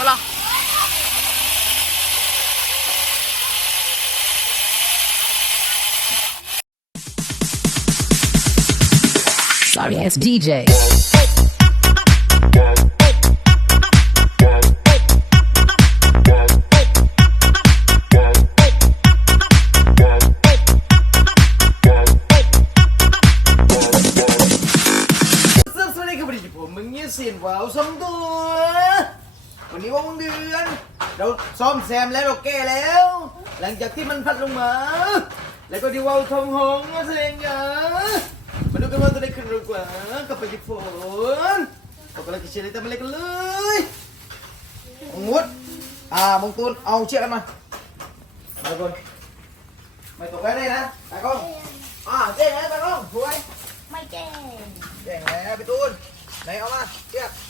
ก็หรอ Sorry ass DJ. อน เราซ้อมแซมแล้วเราแก้แล้ว หลังจากที่มันพัดลงมา แล้วก็ที่ว่าวทองหงแสดงยามาดูกันว่าตัวได้ขึ้นหรือกว่ากับไปญี่ปุ่นเรากำลังจะเชียร์เลยแต่ไม่เล่นกันเลยมงมุดอ่ามงตูนเอาเชือกกันมามาก่อนไม่ตกได้นะตากล้องอ่าเจ๊นะตากล้องสวยไม่แก้แย่งแล้วพี่ตูนไหนเอามาเรียกชูชูเด็กเด็กได้หน้าโอเคอีก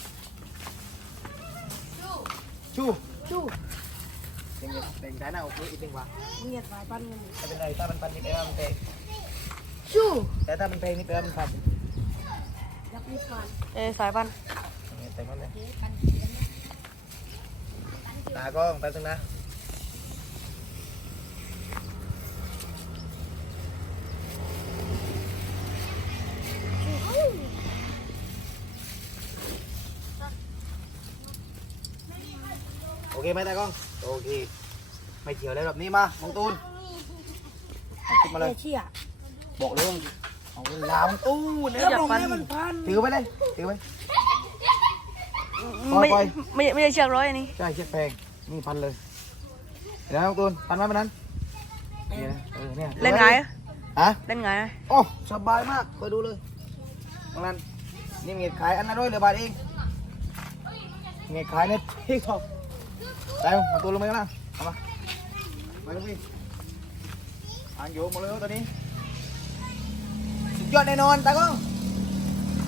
หนึ่งวะเงียบสายพันธุ์ไม่เป็นไรถ้ามันปันนี่แปลว่ามันเพลง ชู้ แต่ถ้ามันเพลงนี่แปลว่ามันพัน ยับนิดฟัน เอยสายพันธุ์ แต่มันเลยตากล้องแป๊บนึงนะโอเค ไหมตากล้อง โอเค ไม่เกี่ยวแล้วแบบนี้มามองตูนเอาขึ้นมาเลย เชี่ยบอกเลยว่าเอาเวลาของตู้เนี่ยอยากพันถือไว้เลยถือไว้ปล่อยไม่ปล่อยไม่ไม่ใช่เชือกร้อยอันนี้ใช่เชือกแพงนี่พันเลยเดี๋ยวนะน้องตูนพันไว้มันนั้นนี่นะเออเนี่ยเล่นไงอะฮะเล่นไงอะโอ้สบายมากไปดูเลยตรงนั้นนี่เงียขายอันละร้อยเหลือบาทเองเงียขายในที่เขา ได้ไหมเอาตัวลงไปกันนะเอามามาลูกพี่อ่างโยงหมดเลยตัวนี้สุดยอดแน่นอนตากล้อง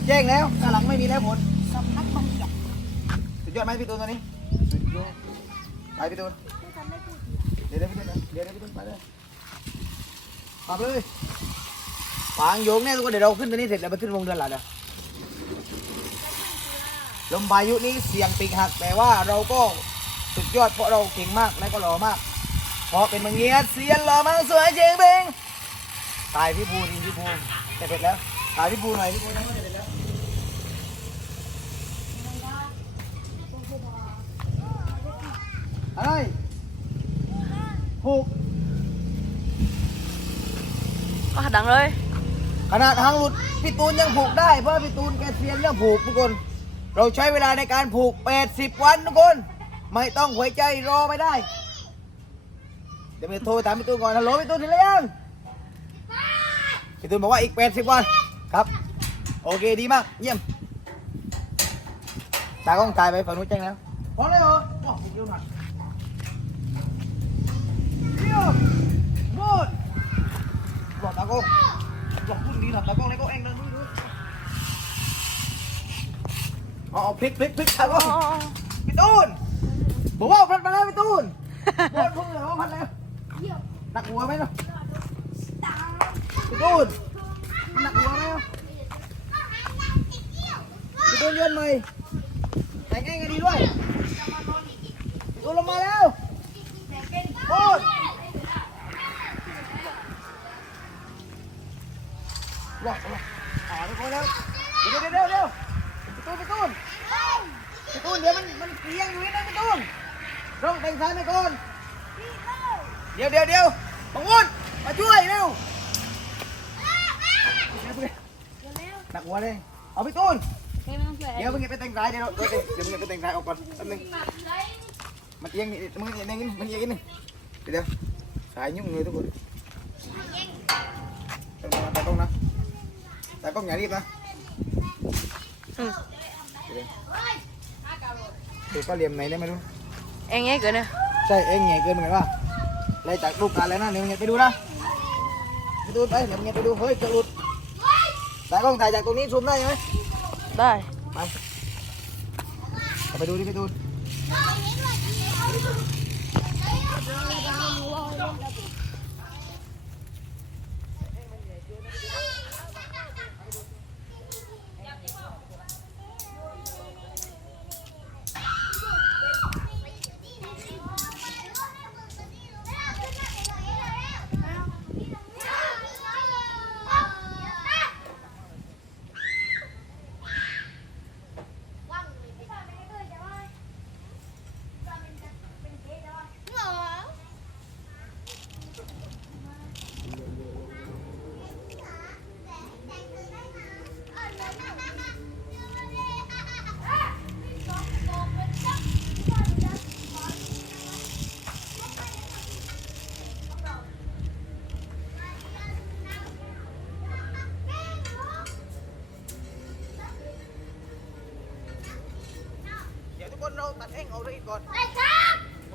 แจ้งแล้วข้างหลังไม่มีแล้วผลสำนักบังคับสุดยอดไหมพี่ตูนตัวนี้สุดยอดไปพี่ตูนไม่ทำให้พูดเดี๋ยวเดี๋ยวพี่ตูนนะเดี๋ยวเดี๋ยวพี่ตูนไปเลยปักเลยฟางโยงเนี่ยทุกคนเดี๋ยวเราขึ้นตัวนี้เสร็จแล้วไปขึ้นวงเดือนหลังเดี๋ยวลมพายุนี้เสียงปีกหักแต่ว่าเราก็ สุดยอดเพราะเราเก่งมากและก็หล่อมาก เพราะเป็นมังเงียเสียนหล่อมากสวยเจ๋งเบงตายพี่ภูดิพี่ภูจะเสร็จแล้วตายพี่ภูหน่อยพี่ภูยังไม่เสร็จแล้วอะไรผูกก็ดังเลยขนาดหางหลุดพี่ตูนยังผูกได้เพราะพี่ตูนแกเซียนเรื่องผูกทุกคน เราใช้เวลาในการผูก 80 วันทุกคน ไม่ต้องหวยใจรอไม่ได้ เดี๋ยวไปโทรถามพี่ตูนก่อนฮัลโหลพี่ตูนถึงแล้วยังพี่ตูนบอกว่าอีก80วัน ครับ โอเคดีมาก เยี่ยม ตากล้องตายไปฝั่งนู้นแจ้งแล้วพร้อมเลยเหรอโอ้ยเดียวหน่อยเยี่ยมหมดบอกตากล้องบอกพูดดีหน่อตากล้องแล้วก็เองนดูดูเอาเอาพลิกพลิกพลิกตากล้องพี่ตูน บอกว่าพัดมาแล้วพี่ตูนบอลพุ่งเลยว่าพัดแล้วหนักหัวไหมเนาะพี่ตูนหนักหัวไหมเนาะพี่ตูนโยนหน่อยแต่งเองก็ดีด้วยพี่ตูนลงมาแล้วตูนหลอกหลอกอ่าทุกคนแล้วเดี๋ยวเดี๋ยวเดี๋ยวพี่ตูนพี่ตูนพี่ตูนเดี๋ยวมันมันเอียงอยู่นี่นะพี่ตูน ร่องแต่งซ้ายไปก่อน เดี๋ยวเดี๋ยวเดี๋ยวบังวุนมาช่วยเร็วหนักหัวเลย เอาพี่ตูนไม่ต้องช่วยเดี๋ยวมึงอย่าไปแต่งซ้ายเดี๋ยวเดี๋ยวเดี๋ยวมึงอย่าไปแต่งซ้ายออกก่อนแป๊บนึงมันเอียงนี่มึงเอียงนี่มันเอียงนี่เดี๋ยวเดี๋ยวสายยุ่งเลยทุกคนตรงนะตากล้องนะตากล้องอย่ารีบนะอืมเดี๋ยวเดี๋ยวก็เหลี่ยมไหนได้ไม่รู้ เองไงเกินเนี่ยใช่เองไงเกินเหมือนกันว่าไล่จากรูปการแล้วนะเดี๋ยวมึงอย่าไปดูนะไปดูไปเดี๋ยวมึงอย่าไปดูเฮ้ยจะหลุดถ่ายกล้องถ่ายจากตรงนี้ซูมได้ไหมได้ไปเอาไปดูดิไปดู คนเราตัดเองเอาด้วยก่อน ไอ้จ้า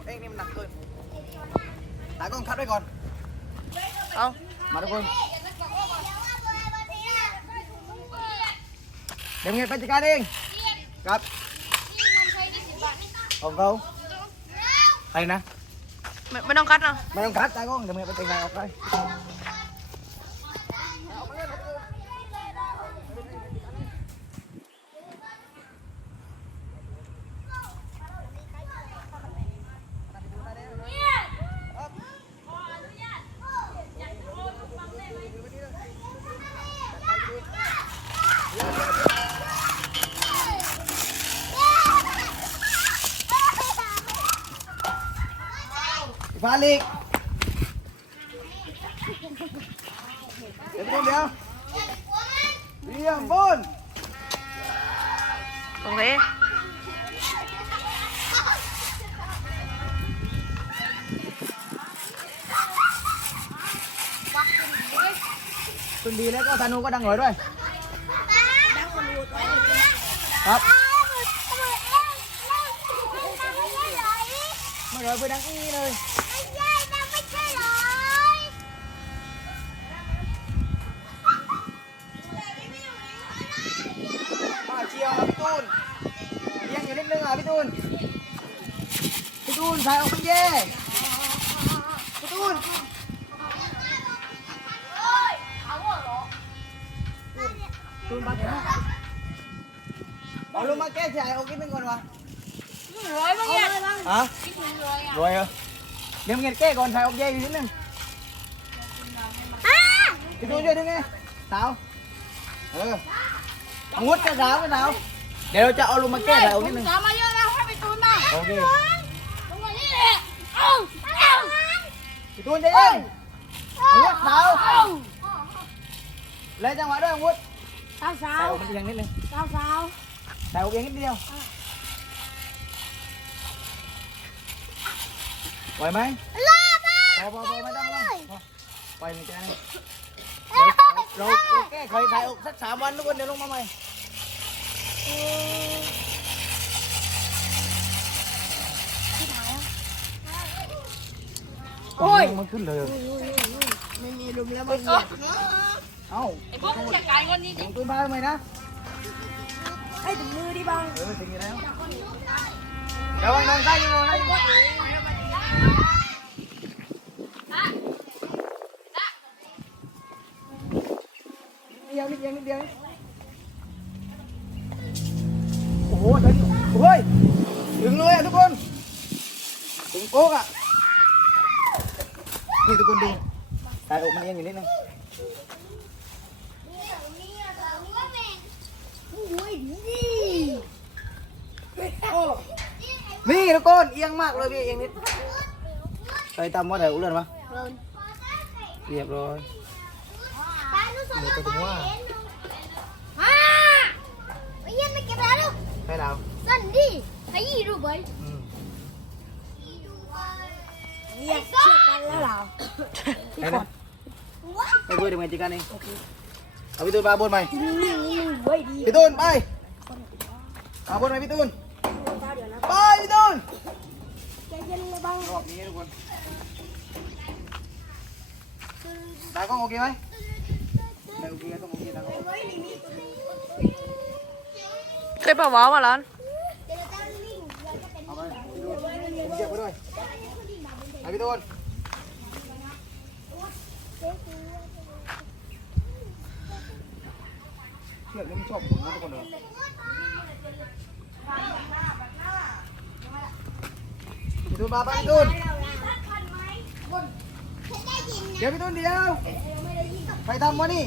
เองนี่มันหนักเกินตากล้องคัดไว้ก่อน เอามาทุกคนเดี๋ยวเงียบไปจัดการเองครับของเขาอะไรนะ ไม่ไม่ต้องคัดนะ ไม่ต้องคัดตาก ล้องเดี๋ยวเงียบไปจัดการออกไปฟาลิกเดี๋ยวไปดูเดี๋ยวเรียงบนตรงนี้คุณดีแล้วก็ธนูก็ดังหน่อยด้วย ครับไม่เลยไปดังอีเลยมาเชียวพี่ตูนเลี้ยงอยู่นิดนึงอะพี่ตูน พี่ตูนถ่ายออกมันเย่พี่ตูนตูนมาเถอะเอาลงมาแก้ถ่ายออกนิดนึงก่อนวะร้อยบ้างเนี่ยฮะคิดถึง พี่ตูนใจเย็นเอางุดสาวเอ้าเลยจังหวะด้วยเอางุดสาวสาถ่ายวออกมันเอียงนิดนึงสาวสาวถ่ายออกเอียงนิดเดียวไหวไหมลาบ้าพอพอพอไม่ต้องไม่ต้องพอปล่อยมันจะนี่เราเราเราแก้ไขถ่ายออกสักสามวันทุกคนเดี๋ยวลงมาใหม่ โอ้ ยมันขึ้นเลย ไม่มีลุมแล้วมันเหยียบเอ้าไอ้พวกจัดการคนนี้ลงปืนพาทำไมนะให้ถึงมือดิบังเออถึงอยู่แล้วเดี๋ยวนอนใกล้นอนใกล้เดียวนิดเดียวนิดเดียวโอ้โหถึงโอ้ยถึงเลยอะทุกคนถึงโป๊กอะ นี่ทุกคนดูตา ยอกมันเอียงอยู่นิดนึงนี่ทุกคนเอียงมากเลยพี่เอียงนิดใครตำว่าไหนอุ้เรือนวะเรียบร้อย Người ta đúng quá à. ฮ่าไปเยี่ยมไปเก็บแล้วลูกใคราสั่นดิให้ยีดูไปอืมเรียกเชื่อกันแล้วเรอใครนะ ไปเพื่อนเดี๋ยวมันจัดการเองเอาพี่ตูนมาบนใหม่นิ่งนิ่งนิ่งไว้ดีพี่ตูนไปมาบนใหม่พี่ตูนไปพี่ตูนใจเย็นเลยบังรอบนี้ทุกคนตากล้องโอเคไหมไม่โอเคก็ต้องโอเคตากล้องเคยปะว้าวมาร้านเอาไปพี่ตูนผมเก็บไว้ด้วยไปพี่ตูน เชือกนี่ไม่ชอบหมุนนะทุกคนเลยพี่ตูนมาไปพี่ตูนเดี๋ยวพี่ตูนเดี๋ยวใครทำวะนี่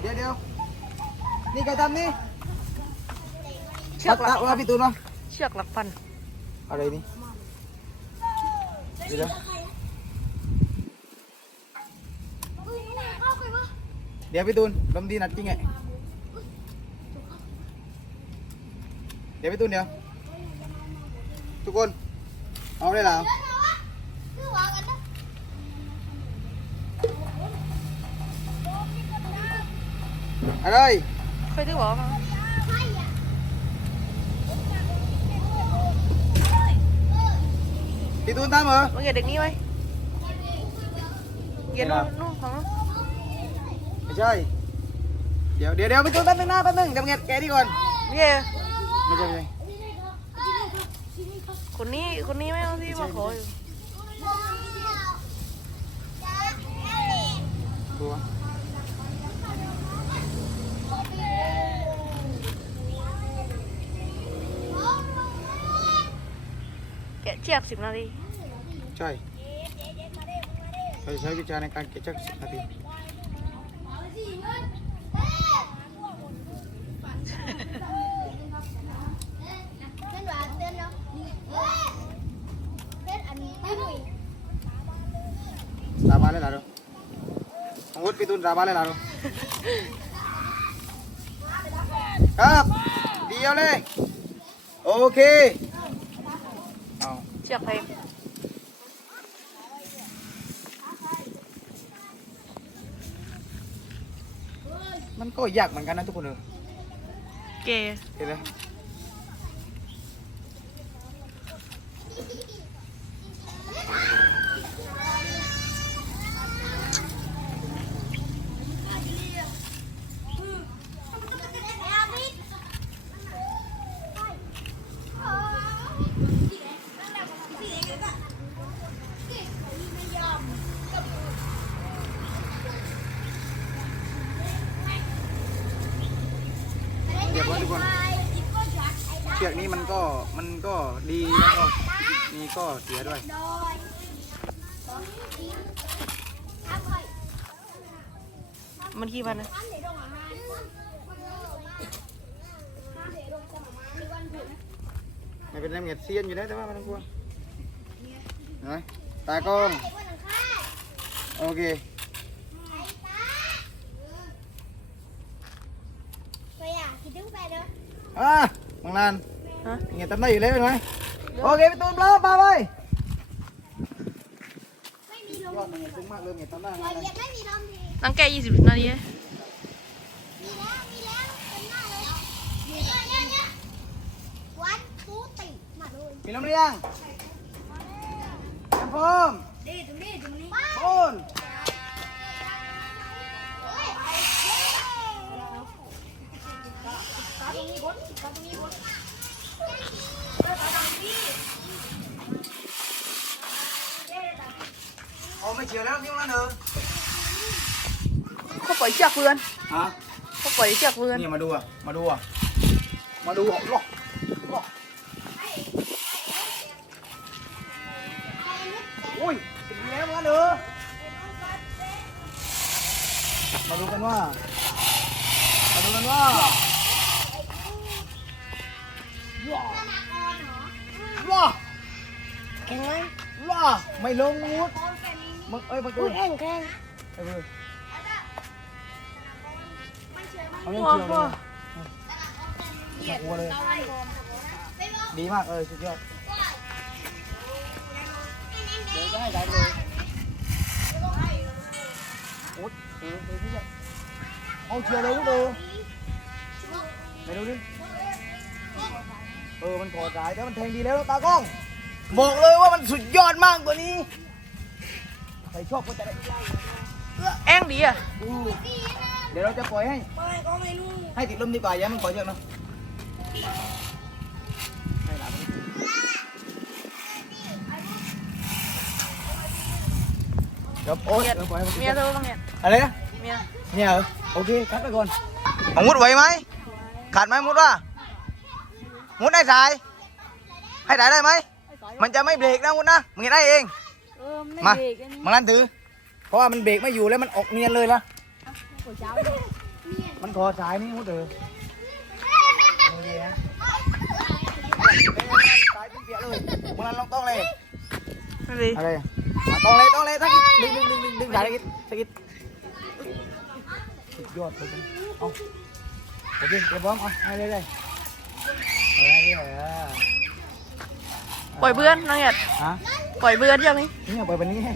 เดี๋ยวเดี๋ยวนี่ใครทำนี่เชือกหลัรักกรักพี่ตูนเนาะเชือกหลักพันอะไรนี่เดี๋ยว เดี๋ยวพี่ตูนลมดีนัดจริงไงเดี๋ยวพี่ตูนเดี๋ยวทุกคนเอาได้แล้วอะไรไปดูบอกมาพี่ตูนตามเหรอมึงอย่าดึงนี่ไว้อย่านู่นนู่นของ ไม่ใช่ เดี๋ยวเดี๋ยวเดี๋ยวพี่ตูนแป๊บนึงนะแป๊บนึงเดี๋ยวเงียแกนี่ก่อนเนี่ยไม่ใช่ไม่ใช่คนนี้คนนี้ไม่เอาที่มาขออยู่ดูวะแกะเชือกสิบนาทีใช่เราจะใช้วิชาในการเก็บชักสิบนาที เต้นหวานเต้นเนาะเต้นอันนี้ไม่หนุ่ย สาบานเลยล่ะดู ของวุฒิพี่ตูนสาบานเลยล่ะดูครับเดียวเลยโอเคเอาเชือกเพลงมันก็ยากเหมือนกันนะทุกคนเออเกย์เห็นไหม เดี๋ยวก่อนทุกคน เชือกนี้มันก็มันก็ดีแล้วก็มีก็เสียด้วย มันขี้พันนะไม่เป็นไรเงียดเซียนอยู่แล้วแต่ว่ามันต้องกลัวเห็นไหมตากล้องโอเคไปอะคิดถึงไปเด้ออะบางนาน ฮะเงียดทำได้อยู่แล้วเห็นไหมโอเคพี่ตูนพร้อมมาไปไม่มีลมยอดมันเงียดสูงมากเลยเงียดทำได้รมาอยเลยเย็บไม่มีลมดีตั้งแกยี่สิบนาทีมีแล้วมีแล้วเป็นหน้าเลยเนี่ยเนี่ยเนี่ยวันตูติมาเลยมีลมหรือยังเตรียมพร้อมดีตรงนี้ตรงนี้โอนเฮ้ยตาตรงนี้บนตาตรงนี้บนโอ้ไม่เฉีย วแล้วนี่มันเออเขาปล่อยเชือกเพื่อนฮะเขาปล่อยเชือกเพื่อนนี่มาดูอะ มาดูอะ มาดูอะล็อกล็อกอุ้ยถึงแล้วมันเออมาดูกันว่า มาดูกันว่าว้าแข็งไหมว้าไม่ลงมุด มึงเอ้ยประตูแข็งแข็งไอ้เบอร์เอากเรื่องลัวเชียวกลัวเลยน่ากลัวเลย ดีมากเออสุดยอดเดี๋ยวจะให้ได้เลยโอ๊ยเออเออพี่อะเอาเชียวเลยลูกเออไปดูดิเออมันถอดสายแต่มันแทงดีแล้วตากล้อง บอกเลยว่ามันสุดยอดมากกว่านี้ ใครชอบก็จะได้แองดีอะดูเดี๋ยวเราจะปล่อยให้ให้ติดลมดีกว่าอย่ามันปล่อยเยอะเนาะให้หลานมันเดี๋ยวโอ๊ยเมียเดี๋ยวปล่อยให้มันเมียเธอบ้างเนี่ยอะไรนะ เมียเนี่ยเหรอโอเคคัดไปก่อนของมุดไหวไหมขาดไหมมุดว่ามุดให้สาย ให้สายได้ไหมมันจะไม่เบรกนะมุดนะมึงเห็นได้เอง มามังนั่นถือ เพราะว่ามันเบรกไม่อยู่แล้วมันออกเนียนเลยละมันคอสายนี่มุดเถอะโอเคฮะสายเปียกเลยมึงนั่นลองต้องเลยไม่ดีอะไรอะอะต้องเลยต้องเลยทักดึงดึงดึงดึงดึงสายทักทักสุดยอดเลยเอาโอเคเก็บพร้อมเอาให้เลยเลยเอาให้เลยอะ ปล่อยเพื่อนน้องแอดฮะปล่อยเพื่อนยังไงนี่เอาไปวันนี้ให้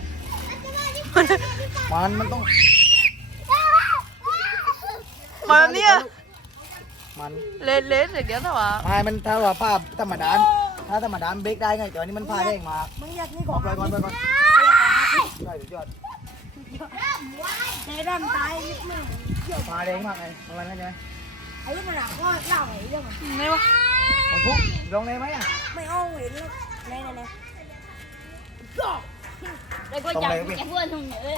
มันมันต้อง ปล่อยแบบเนี้ยมันเละเละเสร็จเดี๋ยวถ้าว่าไม่มันถ้าว่าภาพธรรมดาถ้าธรรมดามันเบรกได้ไงแต่อันนี้มันพาแรงมากมึงอยากนี่อก่ออนกไปก่อนไปก่อนใช่สุดยอดใจดำตายนิดนึงพาแรงมากไงประมาณนั้นใช่ไหมไอ้มันหนักก็เล่าไอ้เรื่องไม่วะของฟุกลงเลยไหมอะไม่เอาเห็นแล้ว ไหนไหนไหนแล้วก็จับแกเพื่อนตรงนี้เล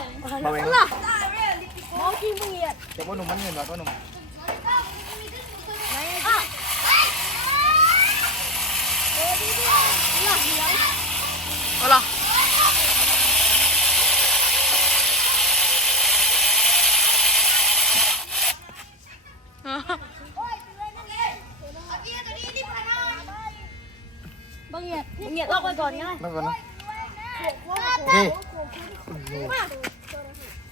างเหยียดบางเหยียดลอกไปก่อนง่ายมาก่อนนะโอเค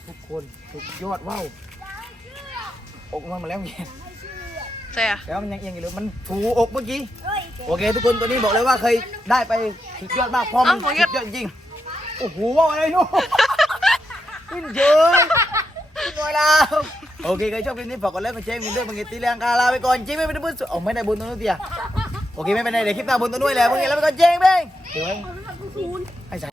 ทุกคนสุดยอดว้าวอกมันมาแล้วไงใช่อะแล้วมันยังเอียงอยู่เลยมันถูอกเมื่อกี้โอเค ทุกคนตัวนี้บอกเลยว่าเคยได้ไปสุดยอดมากเพราะมันสุดยอดจริงโอ้โหว้าวอะไรนู่นขึ้นเยอะขึ้นลอยแล้วโอเคใครชอบคลิปนี้ฝากกดไลค์กดแชร์กันด้วยบางทีตีแรงกาลาไปก่อนจริงไม่เป็นบุญสุดเอาไม่ได้บุญตัวนู้นเดีย โอเคไม่เป็นไรเดี๋ยวคลิปหน้าบนตัวนู้ยแหละบางทีแล้วไปก่อนเจ๊งเบ้งเดี๋ยวไอ้ใส่